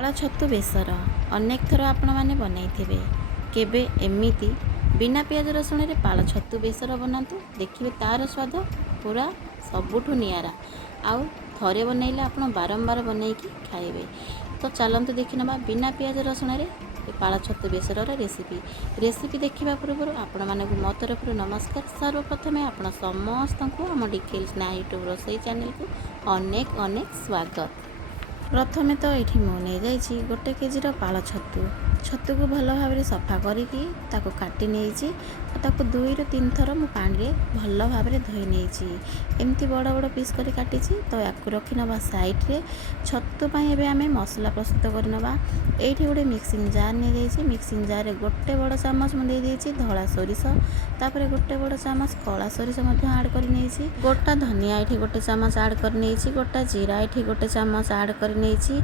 ପାଳ ଛତୁ ବେସର ଅନେକ ଥର ଆପଣମାନେ ବନେଇଥିବେ। କେବେ ଏମିତି ବିନା ପିଆଜ ରସୁଣରେ ପାଳ ଛତୁ ବେସର ବନାନ୍ତୁ, ଦେଖିବେ ତା'ର ସ୍ୱାଦ ପୁରା ସବୁଠୁ ନିଆରା। ଆଉ ଥରେ ବନେଇଲେ ଆପଣ ବାରମ୍ବାର ବନେଇକି ଖାଇବେ। ତ ଚାଲନ୍ତୁ ଦେଖିନେବା ବିନା ପିଆଜ ରସୁଣରେ ପାଳ ଛତୁ ବେସରର ରେସିପି ଦେଖିବା ପୂର୍ବରୁ ଆପଣମାନଙ୍କୁ ମୋ ତରଫରୁ ନମସ୍କାର। ସର୍ବପ୍ରଥମେ ଆପଣ ସମସ୍ତଙ୍କୁ ଆମ ଡିଟେଲ୍ସ ନା ୟୁଟ୍ୟୁବ୍ ରୋଷେଇ ଚ୍ୟାନେଲକୁ ଅନେକ ସ୍ୱାଗତ। ପ୍ରଥମେ ତ ଏଇଠି ମୁଁ ନେଇଯାଇଛି 1 କେଜିର ପାଳ ଛତୁକୁ ଭଲ ଭାବରେ ସଫା କରିକି ତାକୁ କାଟି ନେଇଛି। ତାକୁ 2ରୁ 3 ଥର ମୁଁ ପାଣିରେ ଭଲ ଭାବରେ ଧୋଇ ନେଇଛି। ଏମିତି ବଡ଼ ବଡ଼ ପିସ୍ କରି କାଟିଛି। ତ ୟାକୁ ରଖିନେବା ସାଇଡ଼୍ରେ। ଛତୁ ପାଇଁ ଏବେ ଆମେ ମସଲା ପ୍ରସ୍ତୁତ କରିନେବା। ଏଇଠି ଗୋଟେ ମିକ୍ସିଂ ଜାର୍ ନେଇଯାଇଛି। ମିକ୍ସିଂ ଜାର୍ରେ 1 ବଡ଼ ଚାମଚ ମୁଁ ଦେଇଦେଇଛି ଧଳା ସୋରିଷ, ତାପରେ 1 ବଡ଼ ଚାମଚ କଳା ସୋରିଷ ମଧ୍ୟ ଆଡ଼୍ କରି ନେଇଛି। ଗୋଟା ଧନିଆ ଏଇଠି 1 ଚାମଚ ଆଡ଼୍ କରି ନେଇଛି। ଗୋଟା ଜିରା ଏଇଠି 1 ଚାମଚ ଆଡ଼୍ କରି ନେଇଛି।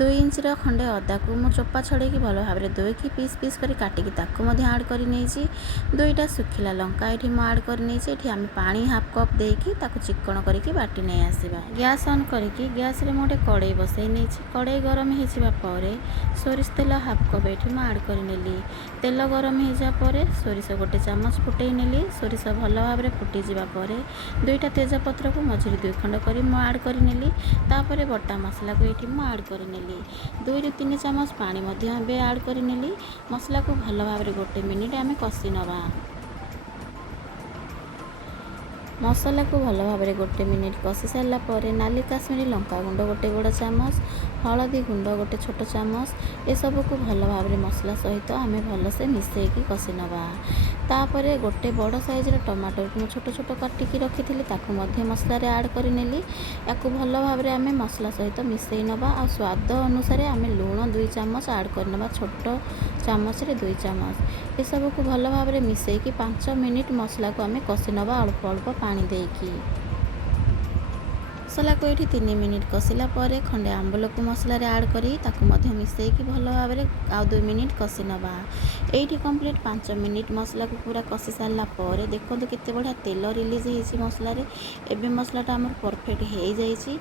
2 ଇଞ୍ଚର ଖଣ୍ଡେ ଅଦାକୁ ମୁଁ ଚୋପା ଛଡ଼େଇକି ଭଲ ଭାବରେ ଧୋଇକି ପିସ୍ କରି କାଟିକି ତାକୁ ମଧ୍ୟ ଆଡ଼୍ କରି ନେଇଛି। 2ଟା ଶୁଖିଲା ଲଙ୍କା ଏଠି ମୁଁ ଆଡ଼୍ କରି ନେଇଛି। ଏଠି ଆମେ ପାଣି 1/2 କପ୍ ଦେଇକି ତାକୁ ଚିକ୍କଣ କରିକି ବାଟି ନେଇ ଆସିବା। ଗ୍ୟାସ୍ ଅନ୍ କରିକି ଗ୍ୟାସ୍ରେ ମୁଁ ଗୋଟେ କଡ଼େଇ ବସାଇ ନେଇଛି। କଡ଼େଇ ଗରମ ହେଇଯିବା ପରେ ସୋରିଷ ତେଲ 1/2 କପ୍ ଏଠି ମୁଁ ଆଡ଼୍ କରି ନେଲି। ତେଲ ଗରମ ହେଇଯିବା ପରେ ସୋରିଷ 1 ଚାମଚ ଫୁଟେଇ ନେଲି। ସୋରିଷ ଭଲ ଭାବରେ ଫୁଟିଯିବା ପରେ 2ଟା ତେଜପତ୍ରକୁ ମଝିରେ 2 ଖଣ୍ଡ କରି ମୁଁ ଆଡ଼୍ କରି ନେଲି। ତାପରେ ବଟା ମସଲାକୁ ଏଠି ମୁଁ ଆଡ଼୍ କରି ନେଲି। 2ରୁ 3 ଚାମଚ ପାଣି ମଧ୍ୟ ଏବେ ଆଡ଼୍ କରି ନେଲି। ମସଲାକୁ ଭଲ ଭାବରେ 1 ମିନିଟ୍ ଆମେ କଷି ନେବା। ମସଲାକୁ ଭଲ ଭାବରେ 1 ମିନିଟ୍ କଷି ସାରିଲା ପରେ ନାଲି କାଶ୍ମୀରୀ ଲଙ୍କାଗୁଣ୍ଡ 1 ବଡ଼ ଚାମଚ, ହଳଦୀ ଗୁଣ୍ଡ 1 ଛୋଟ ଚାମଚ, ଏସବୁକୁ ଭଲ ଭାବରେ ମସଲା ସହିତ ଆମେ ଭଲସେ ମିଶାଇକି କଷି ନେବା। ତାପରେ 1 ବଡ଼ ସାଇଜ୍ର ଟମାଟୋକୁ ମୁଁ ଛୋଟ ଛୋଟ କାଟିକି ରଖିଥିଲି, ତାକୁ ମଧ୍ୟ ମସଲାରେ ଆଡ଼୍ କରି ନେଲି। ୟାକୁ ଭଲ ଭାବରେ ଆମେ ମସଲା ସହିତ ମିଶାଇ ନେବା। ଆଉ ସ୍ୱାଦ ଅନୁସାରେ ଆମେ ଲୁଣ 2 ଚାମଚ ଆଡ଼୍ କରିନେବା, ଛୋଟ ଚାମଚରେ 2 ଚାମଚ। ଏସବୁକୁ ଭଲ ଭାବରେ ମିଶାଇକି 5 ମିନିଟ୍ ମସଲାକୁ ଆମେ କଷି ନେବା ଅଳ୍ପ ପାଣି ଦେଇକି। ମସଲାକୁ ଏଇଠି 3 ମିନିଟ୍ କଷିଲା ପରେ ଖଣ୍ଡେ ଆମ୍ବୁଲକୁ ମସଲାରେ ଆଡ଼୍ କରି ତାକୁ ମଧ୍ୟ ମିଶାଇକି ଭଲ ଭାବରେ ଆଉ 2 ମିନିଟ୍ କଷି ନେବା। ଏଇଠି କମ୍ପ୍ଲିଟ୍ 5 ମିନିଟ୍ ମସଲାକୁ ପୁରା କଷି ସାରିଲା ପରେ ଦେଖନ୍ତୁ କେତେ ବଢ଼ିଆ ତେଲ ରିଲିଜ୍ ହେଇଛି ମସଲାରେ। ଏବେ ମସଲାଟା ଆମର ପରଫେକ୍ଟ ହେଇଯାଇଛି।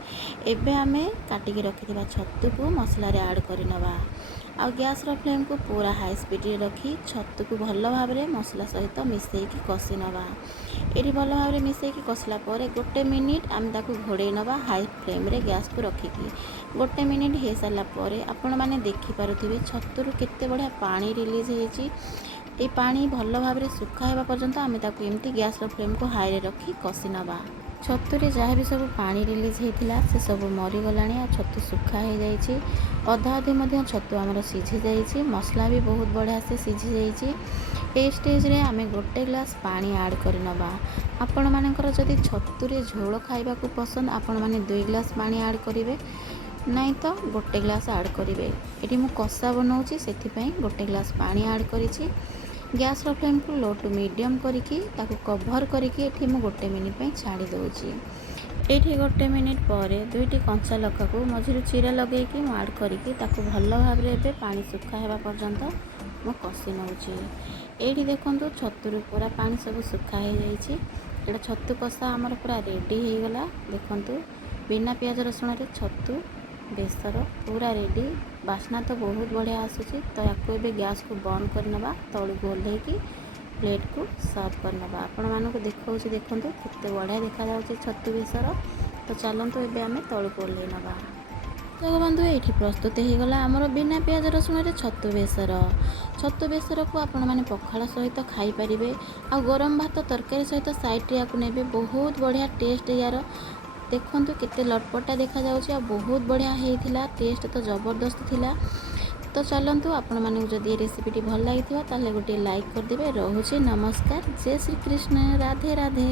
ଏବେ ଆମେ କାଟିକି ରଖିଥିବା ଛତୁକୁ ମସଲାରେ ଆଡ଼୍ କରି ନେବା। ଆଉ ଗ୍ୟାସ୍ର ଫ୍ଲେମ୍କୁ ପୁରା ହାଇ ସ୍ପିଡ଼୍ରେ ରଖି ଛତୁକୁ ଭଲ ଭାବରେ ମସଲା ସହିତ ମିଶାଇକି କଷି ନେବା। ଏଠି ଭଲ ଭାବରେ ମିଶାଇକି କଷିଲା ପରେ 1 ମିନିଟ୍ ଆମେ ତାକୁ ଘୋଡ଼େଇ ନେବା ହାଇ ଫ୍ଲେମ୍ରେ ଗ୍ୟାସ୍କୁ ରଖିକି। 1 ମିନିଟ୍ ହେଇସାରିଲା ପରେ ଆପଣମାନେ ଦେଖିପାରୁଥିବେ ଛତୁରୁ କେତେ ବଢ଼ିଆ ପାଣି ରିଲିଜ୍ ହେଇଛି। এই ପାଣି ଭଲ ଭାବରେ ଶୁଖା ହେବା ପର୍ଯ୍ୟନ୍ତ ଆମେ ତାକୁ ଏମିତି ଗ୍ୟାସ୍ର ଫ୍ଲେମ୍କୁ ହାଇରେ ରଖି କଷି ନେବା। ଛତୁରେ ଯାହା ବି ସବୁ ପାଣି ରିଲିଜ୍ ହେଇଥିଲା ସେ ସବୁ ମରିଗଲାଣି। ଆଉ ଛତୁ ଶୁଖା ହେଇଯାଇଛି। ଅଧା ଅଧି ମଧ୍ୟ ଛତୁ ଆମର ସିଝି ଯାଇଛି। ମସଲା ବି ବହୁତ ବଢ଼ିଆ ସେ ସିଝି ଯାଇଛି। এই ଷ୍ଟେଜ୍ରେ ଆମେ 1 ଗ୍ଲାସ୍ ପାଣି ଆଡ଼୍ କରି ନେବା। ଆପଣମାନଙ୍କର ଯଦି ଛତୁରେ ଝୋଳ ଖାଇବାକୁ ପସନ୍ଦ ଆପଣମାନେ 2 ଗ୍ଲାସ୍ ପାଣି ଆଡ଼୍ କରିବେ, ନାଇଁ ତ 1 ଗ୍ଲାସ୍ ଆଡ଼୍ କରିବେ। ଏଠି ମୁଁ କଷା ବନାଉଛି ସେଥିପାଇଁ 1 ଗ୍ଲାସ୍ ପାଣି ଆଡ଼୍ କରିଛି। ଗ୍ୟାସ୍ର ଫ୍ଲେମ୍କୁ ଲୋ ଟୁ ମିଡ଼ିୟମ୍ କରିକି ତାକୁ କଭର୍ କରିକି ଏଠି ମୁଁ 1 ମିନିଟ୍ ପାଇଁ ଛାଡ଼ି ଦେଉଛି। ଏଇଠି 1 ମିନିଟ୍ ପରେ 2ଟି କଞ୍ଚା ଲଙ୍କାକୁ ମଝିରୁ ଚିରା ଲଗେଇକି ମୁଁ ଆଡ଼୍ କରିକି ତାକୁ ଭଲ ଭାବରେ ଏବେ ପାଣି ଶୁଖା ହେବା ପର୍ଯ୍ୟନ୍ତ ମୁଁ କଷି ନେଉଛି। ଏଇଠି ଦେଖନ୍ତୁ ଛତୁରୁ ପୁରା ପାଣି ସବୁ ଶୁଖା ହେଇଯାଇଛି। ଏଇଟା ଛତୁ କଷା ଆମର ପୁରା ରେଡ଼ି ହେଇଗଲା। ଦେଖନ୍ତୁ ବିନା ପିଆଜ ରସୁଣରେ ଛତୁ ବେସର ପୁରା ରେଡ଼ି। ବାସ୍ନା ତ ବହୁତ ବଢ଼ିଆ ଆସୁଛି। ତ ୟାକୁ ଏବେ ଗ୍ୟାସ୍କୁ ବନ୍ଦ କରିନେବା, ତଳକୁ ଓହ୍ଲେଇକି ପ୍ଲେଟ୍କୁ ସର୍ଭ କରିନେବା। ଆପଣମାନଙ୍କୁ ଦେଖାଉଛି, ଦେଖନ୍ତୁ କେତେ ବଢ଼ିଆ ଦେଖାଯାଉଛି ଛତୁ ବେସର। ତ ଚାଲନ୍ତୁ ଏବେ ଆମେ ତଳକୁ ଓହ୍ଲେଇ ନେବା। ଜଗବନ୍ଧୁ ଏଇଠି ପ୍ରସ୍ତୁତ ହେଇଗଲା ଆମର ବିନା ପିଆଜ ରସୁଣରେ ଛତୁ ବେସର। ଛତୁ ବେସରକୁ ଆପଣମାନେ ପଖାଳ ସହିତ ଖାଇପାରିବେ। ଆଉ ଗରମ ଭାତ ତରକାରୀ ସହିତ ସାଇଡ଼୍ରେ ୟାକୁ ନେବେ। ବହୁତ ବଢ଼ିଆ ଟେଷ୍ଟ ୟାର। ଦେଖନ୍ତୁ କେତେ ଲଟପଟା ଦେଖାଯାଉଛି ଆଉ ବହୁତ ବଢ଼ିଆ ହେଇଥିଲା। ଟେଷ୍ଟ ତ ଜବରଦସ୍ତ ଥିଲା। ତ ଚାଲନ୍ତୁ ଆପଣମାନଙ୍କୁ ଯଦି ଏ ରେସିପିଟି ଭଲ ଲାଗିଥିବ ତାହେଲେ ଗୋଟିଏ ଲାଇକ୍ କରିଦେବେ। ରହୁଛି ନମସ୍କାର, ଜୟ ଶ୍ରୀକୃଷ୍ଣ, ରାଧେ ରାଧେ।